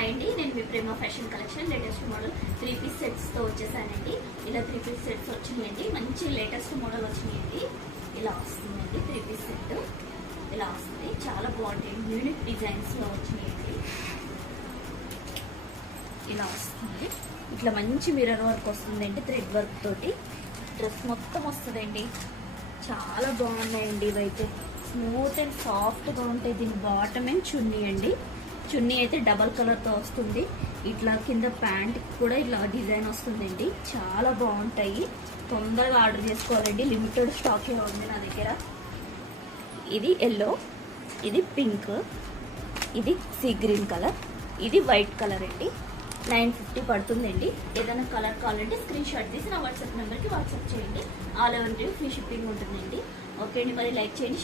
Hi అండి, నేను మీ Prema fashion collection latest model 3 piece సెట్స్తో వచ్చేసానండి. ఇలా 3 పీస్ సెట్స్ వచ్చినాయండి, మంచి లేటెస్ట్ మోడల్ వచ్చినాయండి. ఇలా వస్తుందండి 3 పీస్ సెట్, ఇలా వస్తుంది. చాలా బాగుంటాయి, యూనిక్ డిజైన్స్లో వచ్చినాయండి. ఇలా వస్తుంది, ఇట్లా మంచి మిర్రర్ వర్క్ వస్తుందండి, థ్రెడ్ వర్క్ తోటి డ్రెస్ మొత్తం వస్తుందండి. చాలా బాగున్నాయండి. ఇవైతే స్మూత్ అండ్ సాఫ్ట్గా ఉంటాయి. దీని బాటమ్ అండ్ చున్నీ అండి. చున్నీ అయితే డబల్ కలర్తో వస్తుంది. ఇట్లా కింద ప్యాంట్ కూడా ఇట్లా డిజైన్ వస్తుందండి. చాలా బాగుంటాయి, తొందరగా ఆర్డర్ చేసుకోవాలండి. లిమిటెడ్ స్టాకే ఉంది నా దగ్గర. ఇది ఎల్లో, ఇది పింక్, ఇది సీ గ్రీన్ కలర్, ఇది వైట్ కలర్ అండి. 950 పడుతుందండి. ఏదైనా కలర్ కావాలంటే స్క్రీన్ షాట్ తీసి నా వాట్సాప్ నెంబర్కి వాట్సాప్ చేయండి. All over India free shipping ఉంటుందండి. ఓకే అండి, మరి లైక్ చేయండి.